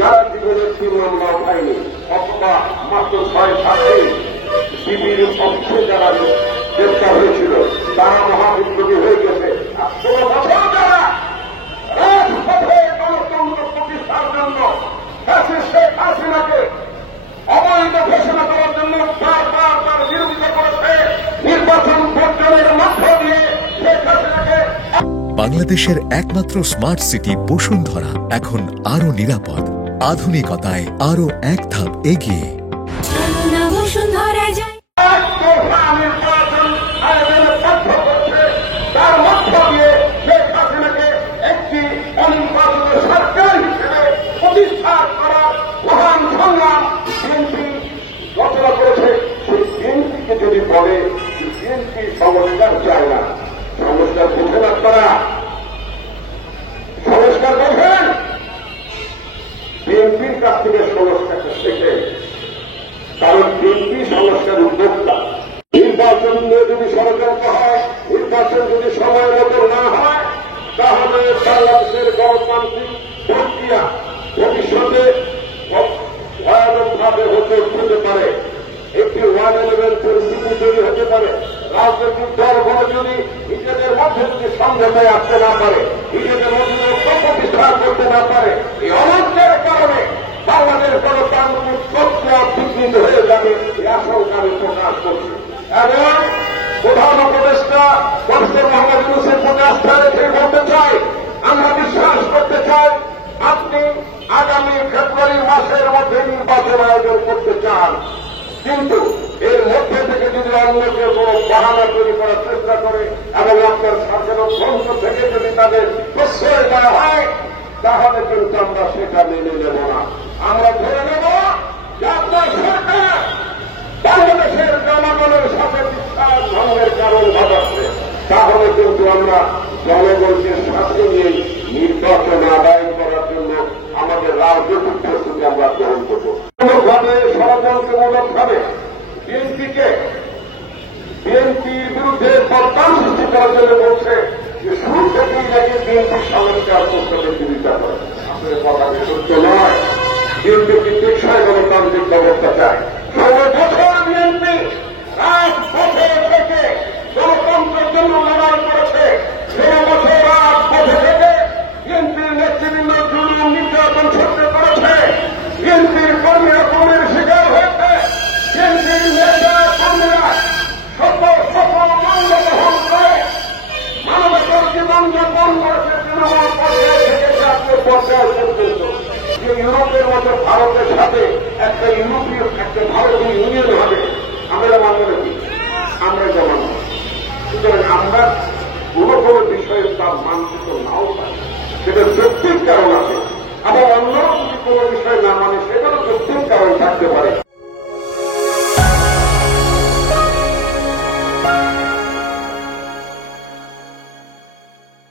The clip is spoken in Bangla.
যারা জীবনে 3 মামলা উঠায়নি অথবা মাত্র 6-7 দিন শিবির অফিসে যারা গ্রেপ্তার হয়েছিল তারা মহাবিপ্লবী হয়ে গেছে। আর 16 বছর যারা রাজপথে গণতন্ত্র প্রতিষ্ঠার জন্য শেখ হাসিনাকে অবৈধ ঘোষণা করার জন্য বারবার তার বিরোধিতা করেছে, নির্বাচন বর্জনের মধ্য দিয়ে শেখ হাসিনাকে। বাংলাদেশের একমাত্র স্মার্ট সিটি বসুন্ধরা এখন আরো নিরাপদ, আধুনিকতায় আরো এক ধাপ এগিয়ে। তার মধ্য দিয়ে শেখ হাসিনাকে একটি অনির্বাচিত সরকার হিসেবে প্রতিষ্ঠা করার মহান সংগ্রাম বিএনপি রচনা করেছে। সেই বিএনপিকে যদি বলে বিএনপি সংস্কার চায় না, সংস্কার বোঝেন আপনারা? সংস্কার বোঝেন? বিএনপির কাছ থেকে সংস্কারটা শেখে, কারণ বিএনপি সংস্কার উদ্যোক্তা। নির্বাচন নিয়ে যদি ষড়যন্ত্র হয়, নির্বাচন যদি সময় মতো না হয়, তাহলে বাংলাদেশের গণতান্ত্রিক প্রক্রিয়া ভবিষ্যতে ভয়ানকভাবে হতে পারে। একটি 1-11 পরিস্থিতি তৈরি হতে পারে। রাজনৈতিক দলগুলো যদি নিজেদের মধ্যে যদি সমঝোতায় আসতে না পারে, নিজেদের মধ্যে প্রতিষ্ঠা করতে না পারে, এই অনন্তের কারণে বাংলাদেশ গণতান্ত্রিক প্রক্রিয়া বিঘ্নিত হয়ে যাবে, এই আশঙ্কা আমি প্রকাশ করছি। এবং প্রধান উপদেষ্টা ডক্টর মোহাম্মদ ইউনূসের প্রতি আস্থা রেখে বলতে চাই, আমরা বিশ্বাস করতে চাই আপনি আগামী ফেব্রুয়ারি মাসের মধ্যে নির্বাচন আয়োজন করতে চান, কিন্তু এর মধ্যে থেকে যদি অন্য কেউ কোনো বাহানা তৈরি করার চেষ্টা করে এবং আপনার সরকারের গ্রন্থ থেকে যদি তাদের প্রশ্রয় দেওয়া হয়, তাহলে কিন্তু আমরা সেটা মেনে নেব না। আমরা ধরে নেব যে আপনার সরকার বাংলাদেশের জনগণের সাথে বিশ্বাস ভঙ্গের কারণ ঘটাচ্ছে, তাহলে কিন্তু আমরা জনগণকে সাথে নিয়ে নির্বাচন আদায় করার জন্য আমাদের রাজনৈতিক প্রস্তুতি আমরা গ্রহণ করব। কোনোভাবে ষড়যন্ত্রমূলকভাবে বিএনপির বিরুদ্ধে বদনাম সৃষ্টি করার জন্য বলছে যে শুরু থেকেই নাকি বিএনপির সংস্কার প্রস্তাবের বিরোধিতা করে। আসলে কথাটি সত্য নয়। বিএনপি একটি টেকসই গণতান্ত্রিক ব্যবস্থা চায়। 16 বছর বিএনপি রাজপথে থেকে গণতন্ত্রের জন্য লড়াই করেছে। 16 বছর রাজপথে থেকে বিএনপির নেতৃবৃন্দ জুলুম নির্যাতন সহ্য করেছে। বিএনপির কর্মীরা কর্মীর শিকার হয়েছে। বিএনপির নেতা কর্মীরা সফল মূল্য গ্রহণ করে মানবতার জীবনযাপন করেছে। তৃণমূল পর্যায়ে থেকে জাতীয় পর্যায় পর্যন্ত যে ইউরোপের মতো ভারতের সাথে একটা ভারতীয় ইউনিয়ন হবে, আমরা মানব নাকি? আমরা এটা মানব। সুতরাং আমরা কোনো বিষয়ে তার মানচিত্র নাও পাই, সেটা যৌক্তিক কারণ আছে। আবার অন্য যদি কোনো বিষয় না মানে সেটারও যৌক্তিক কারণ থাকতে পারে।